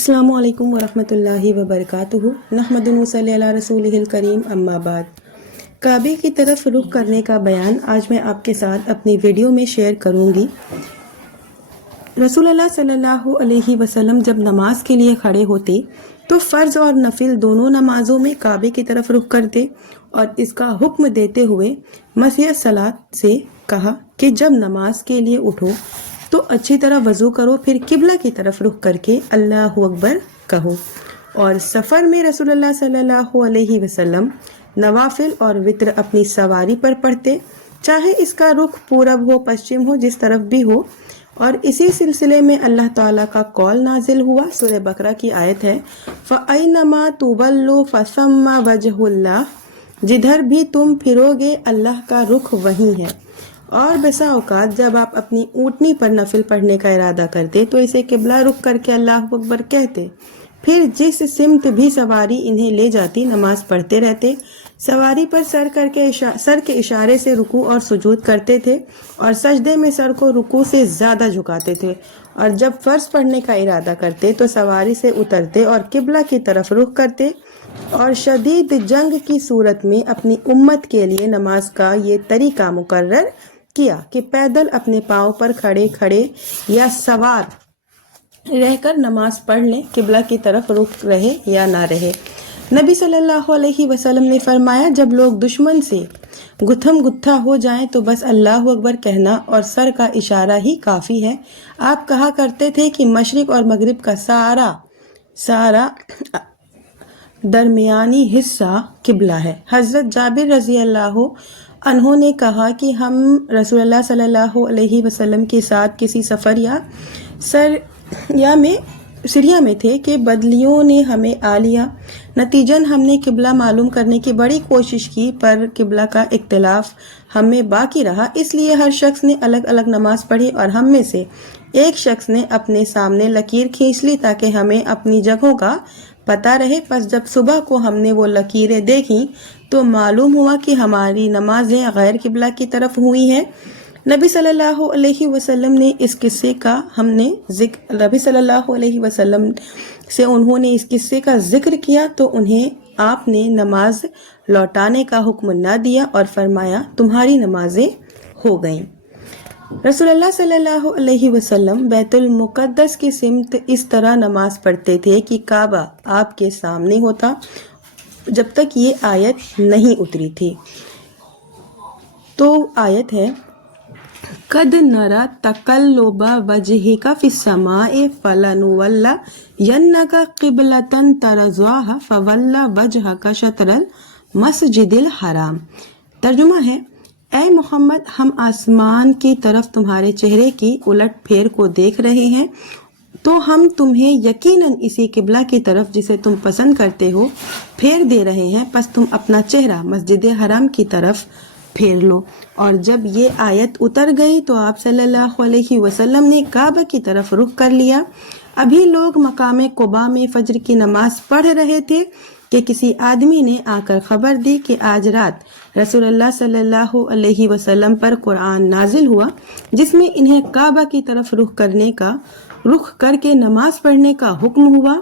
السلام علیکم ورحمۃ اللہ وبرکاتہ۔ نحمدہ و صلی علی رسولہ الکریم، اما بعد۔ کعبے کی طرف رخ کرنے کا بیان آج میں آپ کے ساتھ اپنی ویڈیو میں شیئر کروں گی۔ رسول اللہ صلی اللہ علیہ وسلم جب نماز کے لیے کھڑے ہوتے تو فرض اور نفل دونوں نمازوں میں کعبے کی طرف رخ کرتے، اور اس کا حکم دیتے ہوئے مسیح الصلاۃ سے کہا کہ جب نماز کے لیے اٹھو تو اچھی طرح وضو کرو، پھر قبلہ کی طرف رخ کر کے اللہ اکبر کہو۔ اور سفر میں رسول اللہ صلی اللہ علیہ وسلم نوافل اور وتر اپنی سواری پر پڑھتے، چاہے اس کا رخ پورب ہو پشچم ہو، جس طرف بھی ہو۔ اور اسی سلسلے میں اللہ تعالیٰ کا قول نازل ہوا، سورہ بقرہ کی آیت ہے فَأَيْنَمَا تُوَلُّوا فَثَمَّ وَجْهُ اللَّهِ، جدھر بھی تم پھرو گے اللہ کا رخ وہیں ہے۔ اور بسا اوقات جب آپ اپنی اونٹنی پر نفل پڑھنے کا ارادہ کرتے تو اسے قبلہ رخ کر کے اللہ اکبر کہتے، پھر جس سمت بھی سواری انہیں لے جاتی نماز پڑھتے رہتے۔ سواری پر سر کے اشارے سے رکوع اور سجود کرتے تھے، اور سجدے میں سر کو رکوع سے زیادہ جھکاتے تھے، اور جب فرض پڑھنے کا ارادہ کرتے تو سواری سے اترتے اور قبلہ کی طرف رخ کرتے۔ اور شدید جنگ کی صورت میں اپنی امت کے لیے نماز کا یہ طریقہ مقرر کیا کہ پیدل اپنے پاؤں پر کھڑے کھڑے یا سوار رہ کر نماز پڑھ لیں، قبلہ کی طرف رخ رہے یا نہ رہے۔ نبی صلی اللہ علیہ وسلم نے فرمایا، جب لوگ دشمن سے گتھم گتھا ہو جائیں تو بس اللہ اکبر کہنا اور سر کا اشارہ ہی کافی ہے۔ آپ کہا کرتے تھے کہ مشرق اور مغرب کا سارا درمیانی حصہ قبلہ ہے۔ حضرت جابر رضی اللہ عنہ نے کہا کہ ہم رسول اللہ صلی اللہ علیہ وسلم کے ساتھ کسی سفر یا سریا میں تھے کہ بدلیوں نے ہمیں آ لیا، نتیجن ہم نے قبلہ معلوم کرنے کی بڑی کوشش کی، پر قبلہ کا اختلاف ہم میں باقی رہا، اس لیے ہر شخص نے الگ الگ نماز پڑھی، اور ہم میں سے ایک شخص نے اپنے سامنے لکیر کھینچ لی تاکہ ہمیں اپنی جگہوں کا پتہ رہے۔ پس جب صبح کو ہم نے وہ لکیریں دیکھیں تو معلوم ہوا کہ ہماری نمازیں غیر قبلہ کی طرف ہوئی ہیں۔ نبی صلی اللہ علیہ وسلم نے اس قصے کا انہوں نے اس قصے کا ذکر کیا تو انہیں آپ نے نماز لوٹانے کا حکم نہ دیا اور فرمایا تمہاری نمازیں ہو گئیں۔ رسول اللہ صلی اللہ علیہ وسلم بیت المقدس کی سمت اس طرح نماز پڑھتے تھے کہ کعبہ آپ کے سامنے ہوتا جب تک یہ آیت نہیں اتری تھی۔ تو آیت ہے قَدْ نَرَى تَقَلُّبَ وَجْهِكَ فِي السَّمَاءِ فَلَنُوَلِّيَنَّكَ قِبْلَةً تَرْضَاهَا فَوَلِّ وَجْهَكَ شَطْرَ الْمَسْجِدِ الْحَرَامِ۔ ترجمہ ہے، اے محمد، ہم آسمان کی طرف تمہارے چہرے کی الٹ پھیر کو دیکھ رہے ہیں، تو ہم تمہیں یقیناً اسی قبلہ کی طرف جسے تم پسند کرتے ہو پھیر دے رہے ہیں، پس تم اپنا چہرہ مسجد حرام کی طرف پھیر لو۔ اور جب یہ آیت اتر گئی تو آپ صلی اللہ علیہ وسلم نے کعبہ کی طرف رخ کر لیا۔ ابھی لوگ مقام قباء میں فجر کی نماز پڑھ رہے تھے کہ کسی آدمی نے آ کر خبر دی کہ آج رات رسول اللہ صلی اللہ علیہ وسلم پر قرآن نازل ہوا، جس میں انہیں کعبہ کی طرف رخ کر کے نماز پڑھنے کا حکم ہوا۔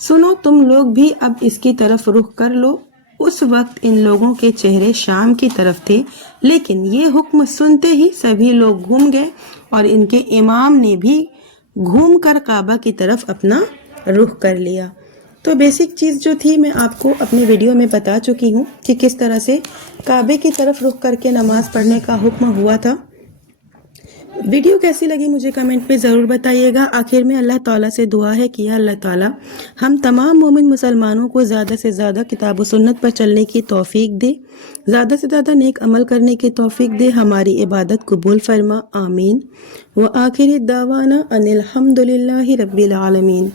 سنو، تم لوگ بھی اب اس کی طرف رخ کر لو۔ اس وقت ان لوگوں کے چہرے شام کی طرف تھے، لیکن یہ حکم سنتے ہی سبھی لوگ گھوم گئے، اور ان کے امام نے بھی گھوم کر کعبہ کی طرف اپنا رخ کر لیا۔ تو بیسک چیز جو تھی میں آپ کو اپنی ویڈیو میں بتا چکی ہوں کہ کس طرح سے کعبے کی طرف رخ کر کے نماز پڑھنے کا حکم ہوا تھا۔ ویڈیو کیسی لگی مجھے کمنٹ پہ ضرور بتائیے گا۔ آخر میں اللہ تعالیٰ سے دعا ہے کہ یا اللہ تعالیٰ ہم تمام مومن مسلمانوں کو زیادہ سے زیادہ کتاب و سنت پر چلنے کی توفیق دے، زیادہ سے زیادہ نیک عمل کرنے کی توفیق دے، ہماری عبادت قبول فرما، آمین۔ وآخر دعوانا ان الحمد للہ رب العالمین۔